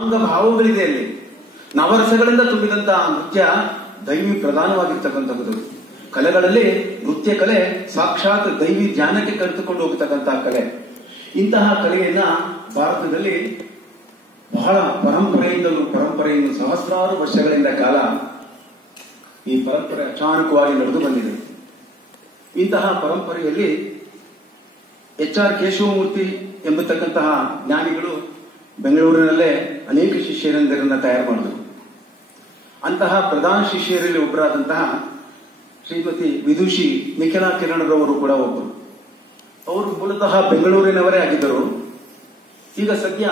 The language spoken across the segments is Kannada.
ಅಂಗ ಭಾವಗಳಿದೆ ಅಲ್ಲಿ. ನವರಸಗಳಿಂದ ತುಂಬಿದಂತಹ ನೃತ್ಯ ದೈವಿ ಪ್ರಧಾನವಾಗಿರ್ತಕ್ಕಂಥದ್ದು. ಕಲೆಗಳಲ್ಲಿ ನೃತ್ಯ ಕಲೆ ಸಾಕ್ಷಾತ್ ದೈವಿ ಧ್ಯಾನಕ್ಕೆ ಕರೆದುಕೊಂಡು ಹೋಗತಕ್ಕಂತಹ ಕಲೆ. ಇಂತಹ ಕಲೆಯನ್ನ ಭಾರತದಲ್ಲಿ ಬಹಳ ಪರಂಪರೆಯನ್ನು ಸಹಸ್ರಾರು ವರ್ಷಗಳಿಂದ ಕಾಲ ಈ ಪರಂಪರೆ ಅಚಾನಕವಾಗಿ ನಡೆದು ಬಂದಿದೆ. ಇಂತಹ ಪರಂಪರೆಯಲ್ಲಿ HR ಕೇಶವಮೂರ್ತಿ ಎಂಬತಕ್ಕಂತಹ ಜ್ಞಾನಿಗಳು ಬೆಂಗಳೂರಿನಲ್ಲೇ ಅನೇಕ ಶಿಷ್ಯರಂದರನ್ನ ತಯಾರು ಮಾಡಿದರು. ಅಂತಹ ಪ್ರಧಾನ ಶಿಷ್ಯರಲ್ಲಿ ಒಬ್ಬರಾದಂತಹ ಶ್ರೀಮತಿ ವಿದುಷಿ ನಿಖಿಲಾ ಕಿರಣರವರು ಕೂಡ ಒಬ್ಬರು. ಅವರು ಮೂಲತಃ ಬೆಂಗಳೂರಿನವರೇ ಆಗಿದ್ದರು. ಈಗ ಸದ್ಯ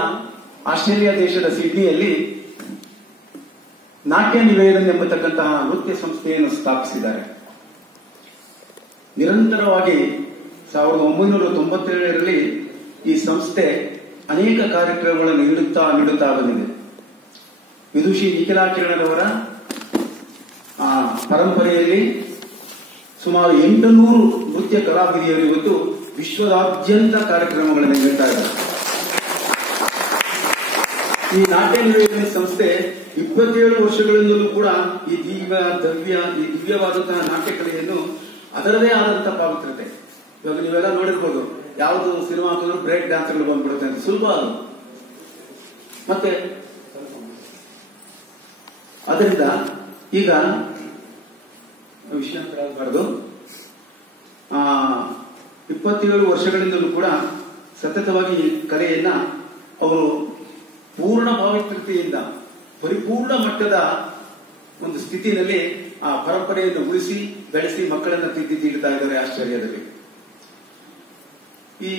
ಆಸ್ಟ್ರೇಲಿಯಾ ದೇಶದ ಸಿಡ್ನಿಯಲ್ಲಿ ನಾಟ್ಯ ನಿವೇದನ್ ಎಂಬತಕ್ಕಂತಹ ನೃತ್ಯ ಸಂಸ್ಥೆಯನ್ನು ಸ್ಥಾಪಿಸಿದ್ದಾರೆ. ನಿರಂತರವಾಗಿ 1997ರಲ್ಲಿ ಈ ಸಂಸ್ಥೆ ಅನೇಕ ಕಾರ್ಯಕ್ರಮಗಳನ್ನು ನೀಡುತ್ತಾ ಬಂದಿದೆ. ವಿದುಷಿ ನಿಖಿಲಾ ಕಿರಣರವರ ಪರಂಪರೆಯಲ್ಲಿ ಸುಮಾರು 800 ನೃತ್ಯ ಕಲಾವಿದೆಯರು ಇವತ್ತು ವಿಶ್ವದಾದ್ಯಂತ ಕಾರ್ಯಕ್ರಮಗಳನ್ನು ನೀಡುತ್ತಾ ಇದ್ದಾರೆ. ಈ ನಾಟ್ಯ ನಿವೇದನೆ ಸಂಸ್ಥೆ 27 ವರ್ಷಗಳಿಂದಲೂ ಕೂಡ ಈ ದಿವ್ಯವಾದಂತಹ ನಾಟ್ಯ ಕಲೆಯನ್ನು ಅದರದೇ ಆದಂತಹ ಪಾವಿತ್ರತೆ. ಇವಾಗ ನೀವೆಲ್ಲ ನೋಡಿರ್ಬೋದು, ಯಾವುದು ಸಿನಿಮಾ ಹಾಕಿದ್ರು ಬ್ರೇಕ್ ಡ್ಯಾನ್ಸ್ಗಳು ಬಂದ್ಬಿಡುತ್ತೆ ಅಂತ. ಸುಲಭ ಅದು. ಮತ್ತೆ ಅದರಿಂದ ಈಗ ವಿಷಯಾಂತರ ಆಗಬಾರದು. 27 ವರ್ಷಗಳಿಂದಲೂ ಕೂಡ ಸತತವಾಗಿ ಈ ಕಲೆಯನ್ನ ಅವರು ಪೂರ್ಣ ಪಾವಿತ್ರತೆಯಿಂದ ಪರಿಪೂರ್ಣ ಮಟ್ಟದ ಒಂದು ಸ್ಥಿತಿನಲ್ಲಿ ಆ ಪರಂಪರೆಯನ್ನು ಉಳಿಸಿ ಬೆಳೆಸಿ ಮಕ್ಕಳನ್ನ ತೀಡ್ತಾ ಇದ್ದಾರೆ ಆಶ್ಚರ್ಯದಲ್ಲಿ. ಈ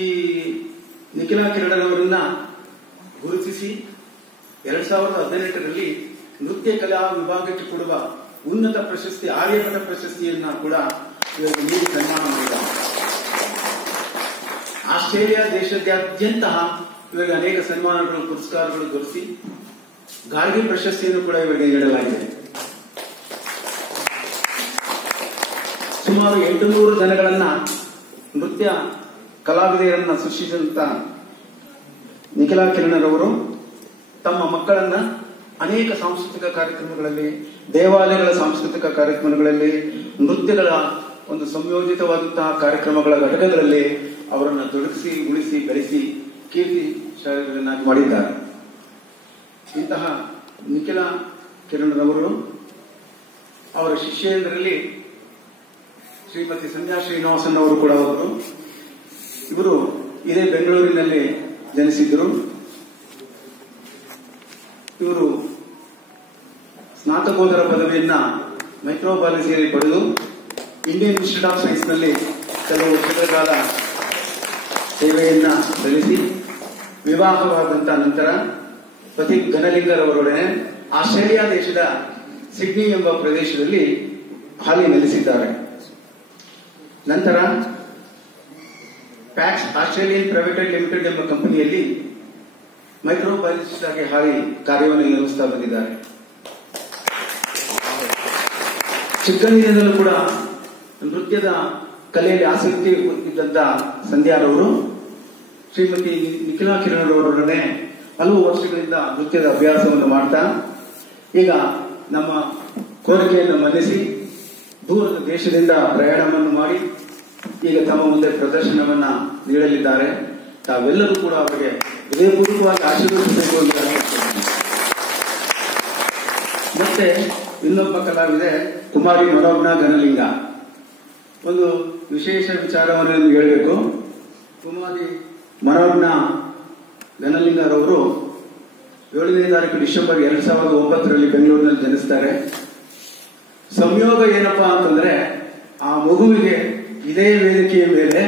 ನಿಖಿಲಾ ಕಿರಣರವರನ್ನ ಗುರುತಿಸಿ 2018ರಲ್ಲಿ ನೃತ್ಯ ಕಲಾ ವಿಭಾಗಕ್ಕೆ ಕೊಡುವ ಉನ್ನತ ಪ್ರಶಸ್ತಿ ಆರ್ಯಭಟ ಪ್ರಶಸ್ತಿಯನ್ನ ಕೂಡ ಇವರಿಗೆ ನೀಡಿ ಸನ್ಮಾನ ಮಾಡಿದ್ದಾರೆ. ಆಸ್ಟ್ರೇಲಿಯಾ ದೇಶದಾದ್ಯಂತ ಇವರಿಗೆ ಅನೇಕ ಸನ್ಮಾನಗಳು ಪುರಸ್ಕಾರಗಳು ದೊರೆಸಿ ಗಾರ್ಗಿ ಪ್ರಶಸ್ತಿಯನ್ನು ಕೂಡ ಇವರಿಗೆ ನೀಡಲಾಗಿದೆ. ಸುಮಾರು 800 ಜನಗಳನ್ನ ನೃತ್ಯ ಕಲಾವಿದೆಯರನ್ನ ಸೃಷ್ಟಿಸಿದಂತ ನಿಖಿಲಾ ಕಿರಣರವರು ತಮ್ಮ ಮಕ್ಕಳನ್ನ ಅನೇಕ ಸಾಂಸ್ಕೃತಿಕ ಕಾರ್ಯಕ್ರಮಗಳಲ್ಲಿ, ದೇವಾಲಯಗಳ ಸಾಂಸ್ಕೃತಿಕ ಕಾರ್ಯಕ್ರಮಗಳಲ್ಲಿ, ನೃತ್ಯಗಳ ಒಂದು ಸಂಯೋಜಿತವಾದಂತಹ ಕಾರ್ಯಕ್ರಮಗಳ ಘಟಕಗಳಲ್ಲಿ ಅವರನ್ನು ತೊಡಗಿಸಿ ಉಳಿಸಿ ಬೆಳೆಸಿ ಕೀರ್ತಿ ಶಾಲೆಗಳನ್ನಾಗಿ ಮಾಡಿದ್ದಾರೆ. ಇಂತಹ ನಿಖಿಲಾ ಕಿರಣರವರು ಅವರ ಶಿಷ್ಯಂದರಲ್ಲಿ ಶ್ರೀಮತಿ ಸಂಧ್ಯಾ ಶ್ರೀನಿವಾಸನ್ ಅವರು ಕೂಡ ಒಬ್ಬರು. ಇವರು ಇದೇ ಬೆಂಗಳೂರಿನಲ್ಲಿ ಜನಿಸಿದ್ರು. ಇವರು ಸ್ನಾತಕೋತ್ತರ ಪದವಿಯನ್ನ ಮೈಕ್ರೋಬಯಾಲಜಿಯಲ್ಲಿ ಪಡೆದು ಇಂಡಿಯನ್ ಇನ್ಸ್ಟಿಟ್ಯೂಟ್ ಆಫ್ ಸೈನ್ಸ್ ನಲ್ಲಿ ಕೆಲವು ವರ್ಷಗಳ ಕಾಲ ಸೇವೆಯನ್ನ ಸಲ್ಲಿಸಿ ವಿವಾಹವಾದಂತ ನಂತರ ಪತಿ ಘನಲಿಂಗರವರೊಡನೆ ಆಸ್ಟ್ರೇಲಿಯಾ ದೇಶದ ಸಿಡ್ನಿ ಎಂಬ ಪ್ರದೇಶದಲ್ಲಿ ಹಾಲಿ ನೆಲೆಸಿದ್ದಾರೆ. ನಂತರ ಪ್ಯಾಕ್ಸ್ ಆಸ್ಟ್ರೇಲಿಯನ್ ಪ್ರೈವೇಟ್ ಲಿಮಿಟೆಡ್ ಎಂಬ ಕಂಪನಿಯಲ್ಲಿ ಮೈಕ್ರೋಬಯಾಲಜಿಸ್ಟ್ ಆಗಿ ಹಾಲಿ ಕಾರ್ಯವನ್ನು ನಿರ್ವಹಿಸುತ್ತಾ ಬಂದಿದ್ದಾರೆ. ಚಿಕ್ಕಂದಿನಿಂದಲೂ ಕೂಡ ನೃತ್ಯದ ಕಲೆಯಲ್ಲಿ ಆಸಕ್ತಿ ಇದ್ದಂತ ಸಂಧ್ಯಾರವರು ಶ್ರೀಮತಿ ನಿಖಿಲಾ ಕಿರಣರವರೊಡನೆ ಹಲವು ವರ್ಷಗಳಿಂದ ನೃತ್ಯದ ಅಭ್ಯಾಸವನ್ನು ಮಾಡ್ತಾ ಈಗ ನಮ್ಮ ಕೋರಿಕೆಯನ್ನು ಮನ್ನಿಸಿ ದೂರದ ದೇಶದಿಂದ ಪ್ರಯಾಣವನ್ನು ಮಾಡಿ ಈಗ ತಮ್ಮ ಮುಂದೆ ಪ್ರದರ್ಶನವನ್ನ ನೀಡಲಿದ್ದಾರೆ. ತಾವೆಲ್ಲರೂ ಕೂಡ ಅವರಿಗೆ ಹೃದಯಪೂರ್ವಕವಾಗಿ ಆಶೀರ್ವದಿಸಬೇಕು ಅಂತ. ಮತ್ತೆ ಇನ್ನೊಬ್ಬ ಕಲಾವಿದೆ ಕುಮಾರಿ ಮನೋಜ್ಞಾ ಘನಲಿಂಗ. ಒಂದು ವಿಶೇಷ ವಿಚಾರವನ್ನು ಹೇಳಬೇಕು. ಕುಮಾರಿ ಮನೋಜ್ಞಾ ಘನಲಿಂಗರವರು 7ನೇ ತಾರೀಕು ಡಿಸೆಂಬರ್ 2009ರಲ್ಲಿ ಬೆಂಗಳೂರಿನಲ್ಲಿ ಜನಿಸ್ತಾರೆ. ಸಂಯೋಗ ಏನಪ್ಪಾ ಅಂತಂದ್ರೆ ಆ ಮಗುವಿಗೆ ಇದೇ ವೇದಿಕೆಯ ಮೇಲೆ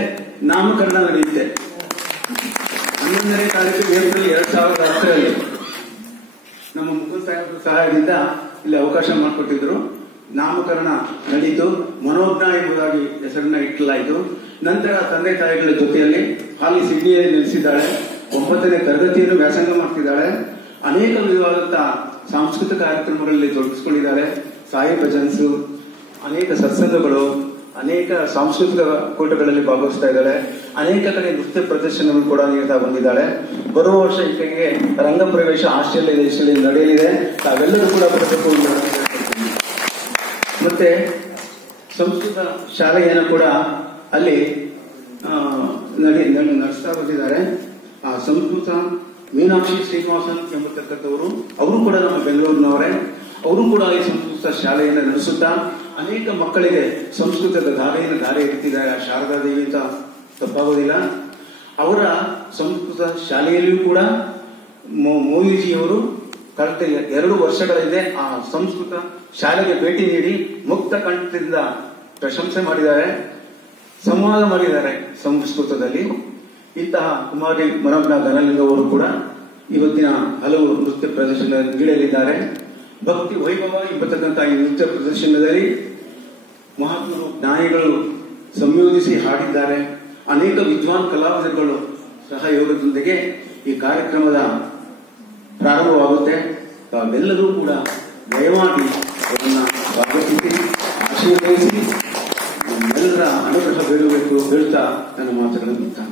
ನಾಮಕರಣ ನಡೆಯುತ್ತೆ. 11ನೇ ತಾರೀಕು ಏಪ್ರಿಲ್ 2010ರಲ್ಲಿ ನಮ್ಮ ಮುಕುಲ್ ಸಾಹೇಬ್ ಸಹಾಯದಿಂದ ಇಲ್ಲಿ ಅವಕಾಶ ಮಾಡಿಕೊಟ್ಟಿದ್ರು. ನಾಮಕರಣ ನಡೀತು. ಮನೋಜ್ಞಾ ಎಂಬುದಾಗಿ ಹೆಸರನ್ನ ಇಟ್ಟಲಾಯಿತು. ನಂತರ ತಂದೆ ತಾಯಿಗಳ ಜೊತೆಯಲ್ಲಿ ಹಾಲಿ ಸಿಡ್ನಿಯಲ್ಲಿ ನೆಲೆಸಿದ್ದಾಳೆ. 9ನೇ ತರಗತಿಯನ್ನು ವ್ಯಾಸಂಗ ಮಾಡ್ತಿದ್ದಾಳೆ. ಅನೇಕ ವಿಧವಾದಂತಹ ಸಾಂಸ್ಕೃತಿಕ ಕಾರ್ಯಕ್ರಮಗಳಲ್ಲಿ ತೊಡಗಿಸಿಕೊಂಡಿದ್ದಾರೆ. ಸಾಯಿ ಭಜನ್ಸು, ಅನೇಕ ಸತ್ಸಂಗಗಳು, ಅನೇಕ ಸಾಂಸ್ಕೃತಿಕ ಕೂಟಗಳಲ್ಲಿ ಭಾಗವಹಿಸ್ತಾ ಇದ್ದಾಳೆ. ಅನೇಕ ಕಡೆ ನೃತ್ಯ ಪ್ರದರ್ಶನಗಳು ಕೂಡ ನೀಡ್ತಾ ಬಂದಿದ್ದಾಳೆ. ಬರುವ ವರ್ಷ ಈಕೆಗೆ ರಂಗ ಪ್ರವೇಶ ಆಸ್ಟ್ರೇಲಿಯಾ ದೇಶದಲ್ಲಿ ನಡೆಯಲಿದೆ. ತಾವೆಲ್ಲರೂ ಕೂಡ ಬರಬೇಕು. ಮತ್ತೆ ಸಂಸ್ಕೃತ ಶಾಲೆಯನ್ನು ಕೂಡ ಅಲ್ಲಿ ನಡೆಸ್ತಾ ಬಂದಿದ್ದಾರೆ. ಆ ಸಂಸ್ಕೃತ ಮೀನಾಕ್ಷಿ ಶ್ರೀನಿವಾಸನ್ ಎಂಬತಕ್ಕಂಥವರು, ಅವರು ಕೂಡ ನಮ್ಮ ಬೆಂಗಳೂರಿನವರೇ. ಅವರು ಕೂಡ ಈ ಸಂಸ್ಕೃತ ಶಾಲೆಯನ್ನು ನಡೆಸುತ್ತಾ ಅನೇಕ ಮಕ್ಕಳಿಗೆ ಸಂಸ್ಕೃತದ ಧಾರೆ ಎತ್ತಿದ್ದಾರೆ. ಆ ಶಾರದಾ ದೇವಿ ಅಂತ ತಪ್ಪಾಗೋದಿಲ್ಲ. ಅವರ ಸಂಸ್ಕೃತ ಶಾಲೆಯಲ್ಲಿಯೂ ಕೂಡ ಮೋದಿಜಿಯವರು ಕಳೆದ 2 ವರ್ಷಗಳ ಹಿಂದೆ ಆ ಸಂಸ್ಕೃತ ಶಾಲೆಗೆ ಭೇಟಿ ನೀಡಿ ಮುಕ್ತ ಕಂಠದಿಂದ ಪ್ರಶಂಸೆ ಮಾಡಿದ್ದಾರೆ, ಸಂವಾದ ಮಾಡಿದ್ದಾರೆ ಸಂಸ್ಕೃತದಲ್ಲಿ. ಇಂತಹ ಕುಮಾರಿ ಮರಮ್ನ ಘನಲಿಂಗ ಅವರು ಕೂಡ ಇವತ್ತಿನ ಹಲವು ನೃತ್ಯ ಪ್ರದರ್ಶನ ನೀಡಲಿದ್ದಾರೆ. ಭಕ್ತಿ ವೈಭವ ಎಂಬತಕ್ಕಂಥ ಈ ನೃತ್ಯ ಪ್ರದರ್ಶನದಲ್ಲಿ ಮಹಾತ್ಮರು ಜ್ಞಾನಿಗಳು ಸಂಯೋಜಿಸಿ ಹಾಡಿದ್ದಾರೆ. ಅನೇಕ ವಿದ್ವಾನ್ ಕಲಾವಿದರುಗಳು ಸಹಯೋಗದೊಂದಿಗೆ ಈ ಕಾರ್ಯಕ್ರಮದ ಪ್ರಾರಂಭವಾಗುತ್ತೆ. ತಾವೆಲ್ಲರೂ ಕೂಡ ದಯವಾಗಿ ಅದನ್ನು ಸ್ವಾಗತಿಸಿ ಆಶೀರ್ವದಿಸಿ ನಮ್ಮೆಲ್ಲರ ಅನುಗ್ರಹ ಬೇಡಬೇಕು ಹೇಳ್ತಾ ನನ್ನ ಮಾತುಗಳನ್ನು ಮುಕ್ತಾಯ.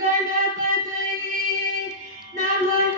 गणपतये नमः।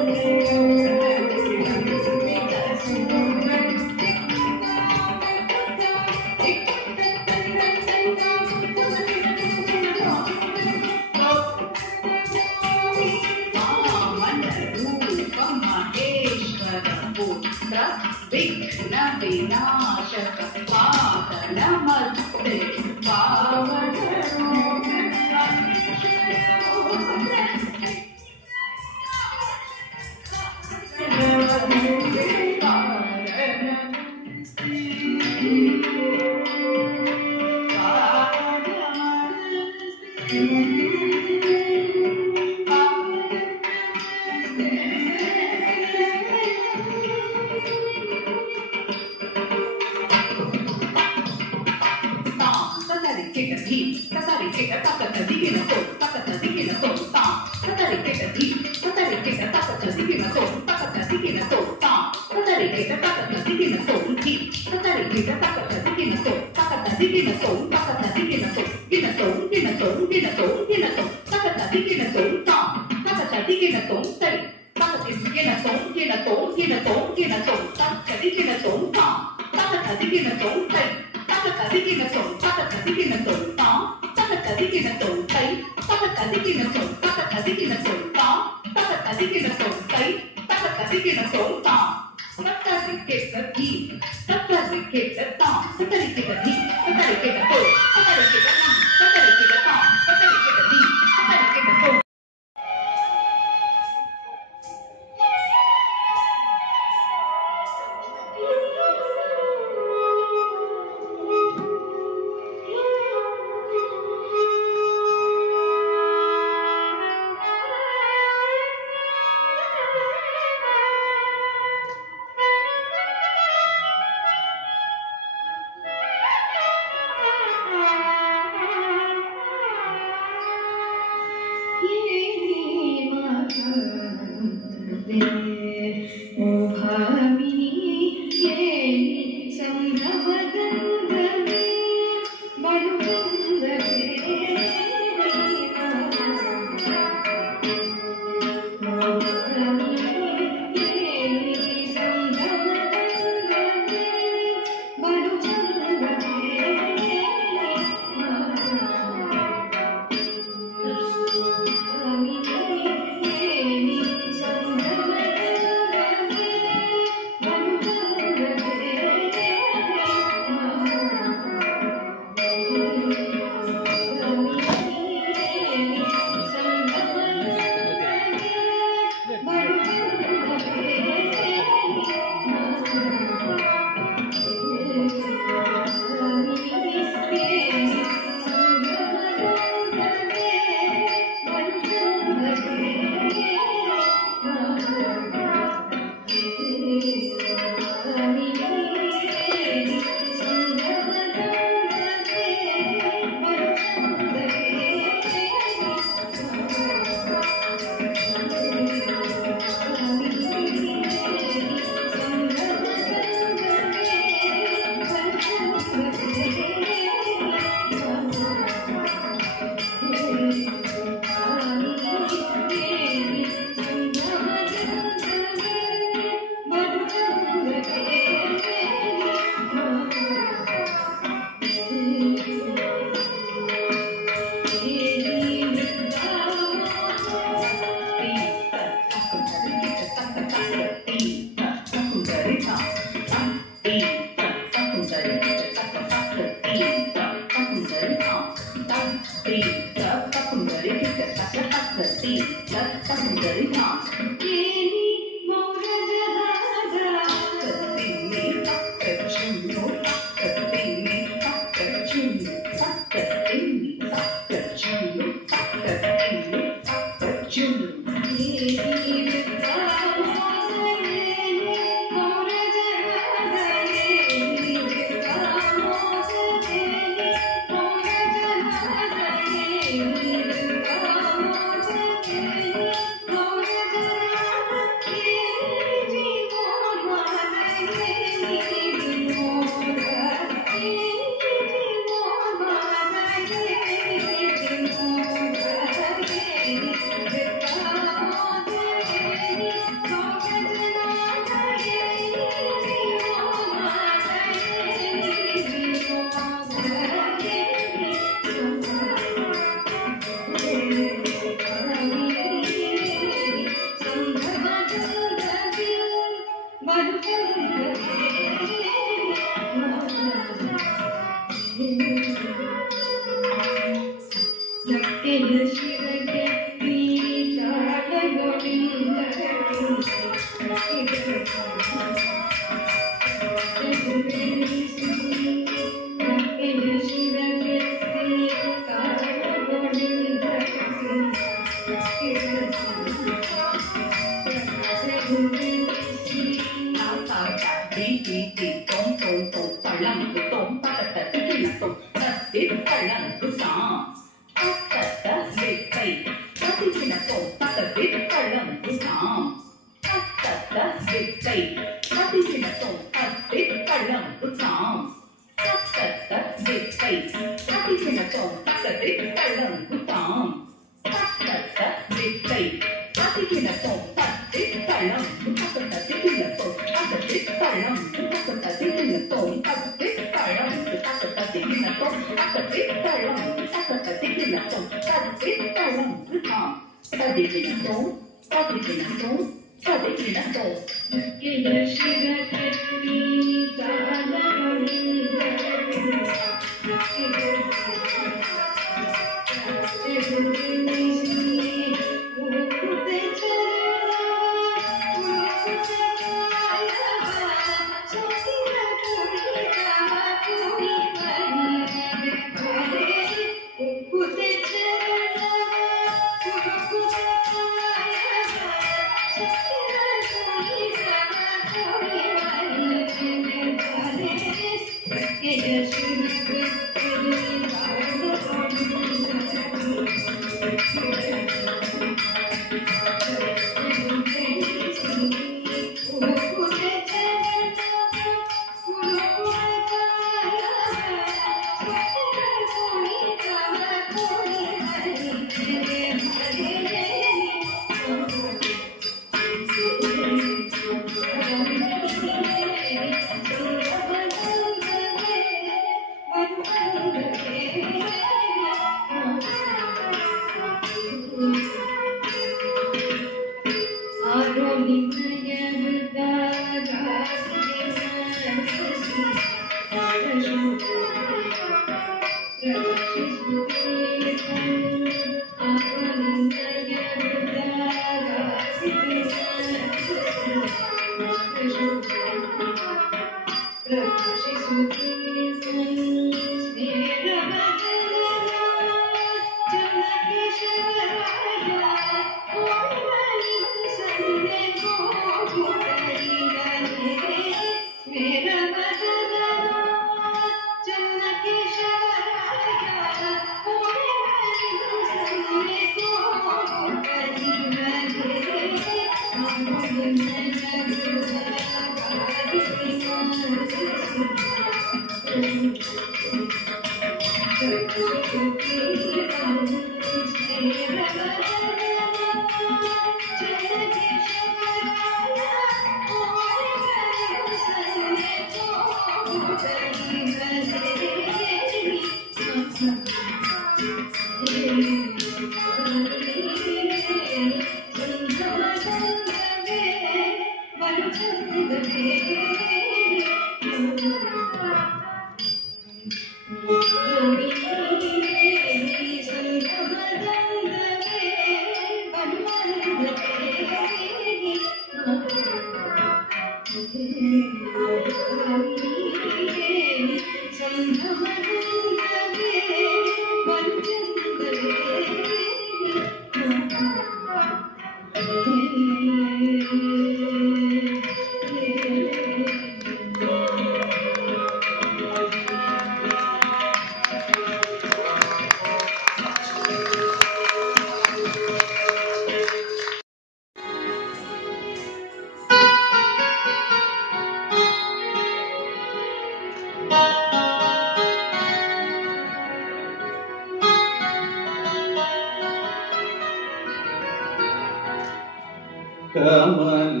कमललोचन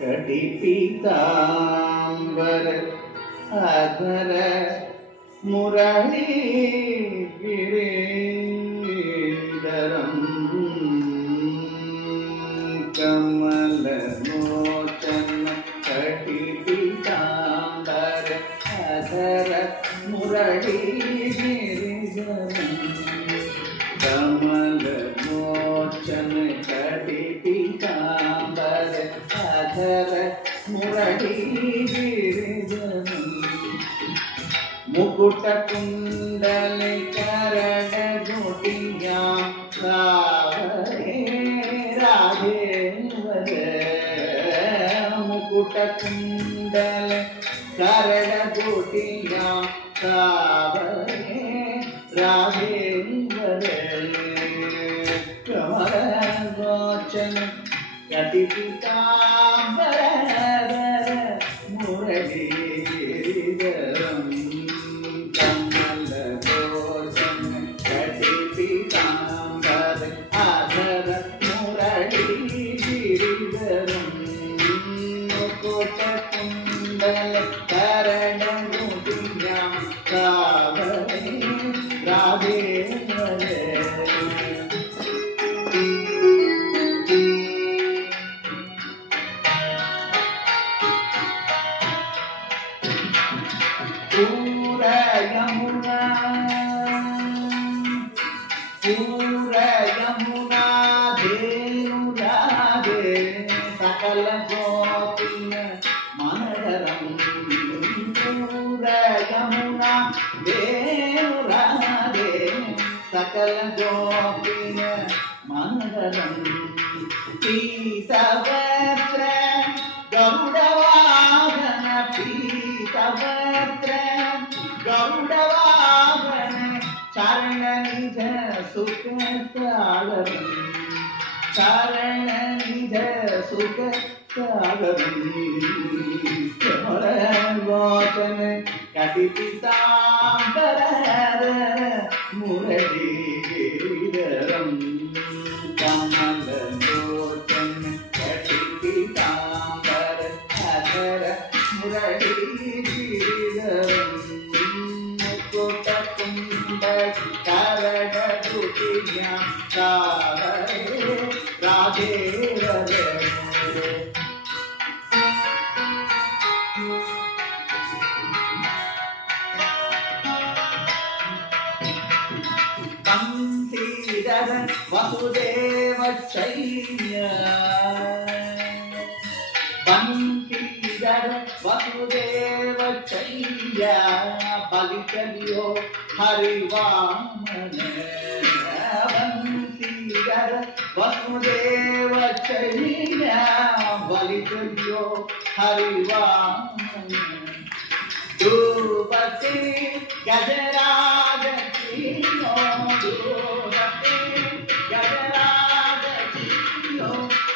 कटिपीताम्बर अधर मुरली गिरिधरम् कमललोचन कटिपीताम्बर अधर मुरली गिरिधरम् कमललोचन कटिपीताम्बर अधर मुरली गिरिधरम् मुकुट कुंडल करण घोटिया सावरे राधेवर मुकुट कुंडल करण घोटिया सावरे राधेवर कमल लोचन कटिपीताम्बर मुरली गिरिधरम् कमललोचन कटिपीताम्बर अधर मुरली गिरिधरम् मुकुट कुंडल करण घोटिया सावरे राधेवर पूरा यमुना धेनुराधे सकल गोपिन मनोहरम पूरा यमुना धेनुराधे सकल गोपिन मनोहरम पीतवस्त्र गरुडवाहन पीतवस्त्र गरुडवाहन चरण निज सुख सागरम चरण निज सुख सागरम कमललोचन कटिपीताम्बर मुरली गिरिधरम् कमललोचन कटिपीताम्बर अधर मुरली गिरिधरम् मुकुट कुंडल करण घोटिया सावरे राधेवर बंशीधर वसुदेव शय्य बंशीधर वसुदेव शय्य बलि चलियो हरिवामन बंशीधर वसुदेव शय्य बलि चलियो हरिवामन धूपति गजराज कीनो धूपति गजराज कीनो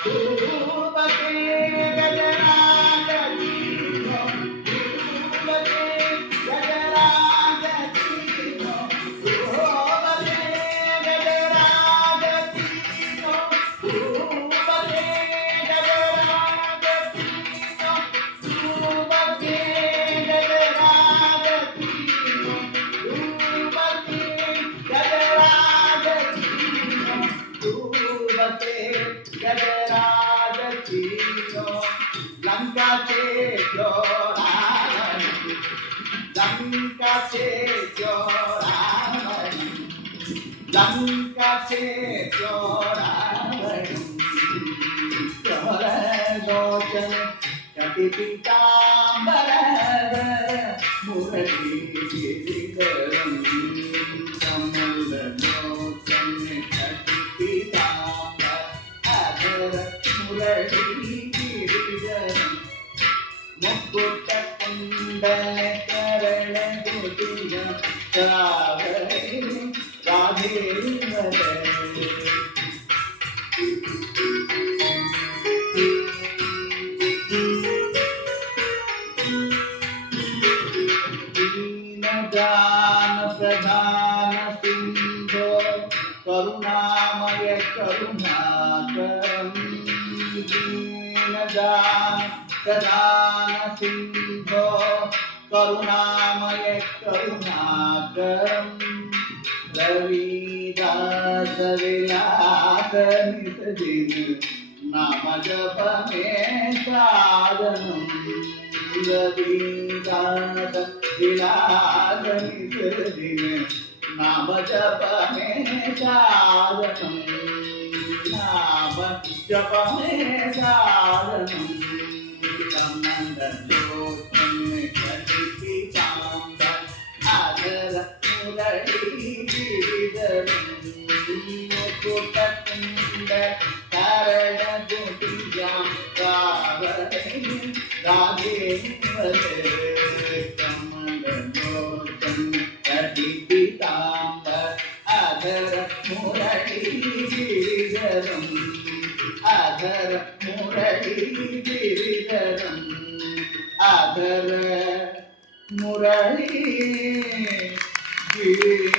धूपति गजराज कीनो धूपति गजराज कीनो धूपति गजराज कीनो धूपति गजराज कीनो धूपति गजराज कीनो लंका से जो रावण लंका से जो रावण लंका से जो रावण कमललोचन कटिपीताम्बर मुरली गिरिधरम् कमललोचन कटिपीताम्बर अधर मुरली गिरिधरम् मुकुट कुंडल करण घोटिया सावरे राधेवर दीनदान प्रधान सिंधो करुणामय करुणा दीनदान प्रदान सिंधो करुणामय करुणाकरम् रविदास विलास नितदिन नाम जप में साधनम रविदास विलास नितदिन नाम जप में साधनम नाम जप में साधनम कमंडलोचन कटिपि चांबर आदर मुरली गिरिधरम मुकुटकुंड कारण गोपीजाम कावरे राजेन्द्र कमंडलोचन कटिपि चांबर आदर मुरली गिरिधरम आदर मुरली गिरिधरम आदर मुरली गिरिधरम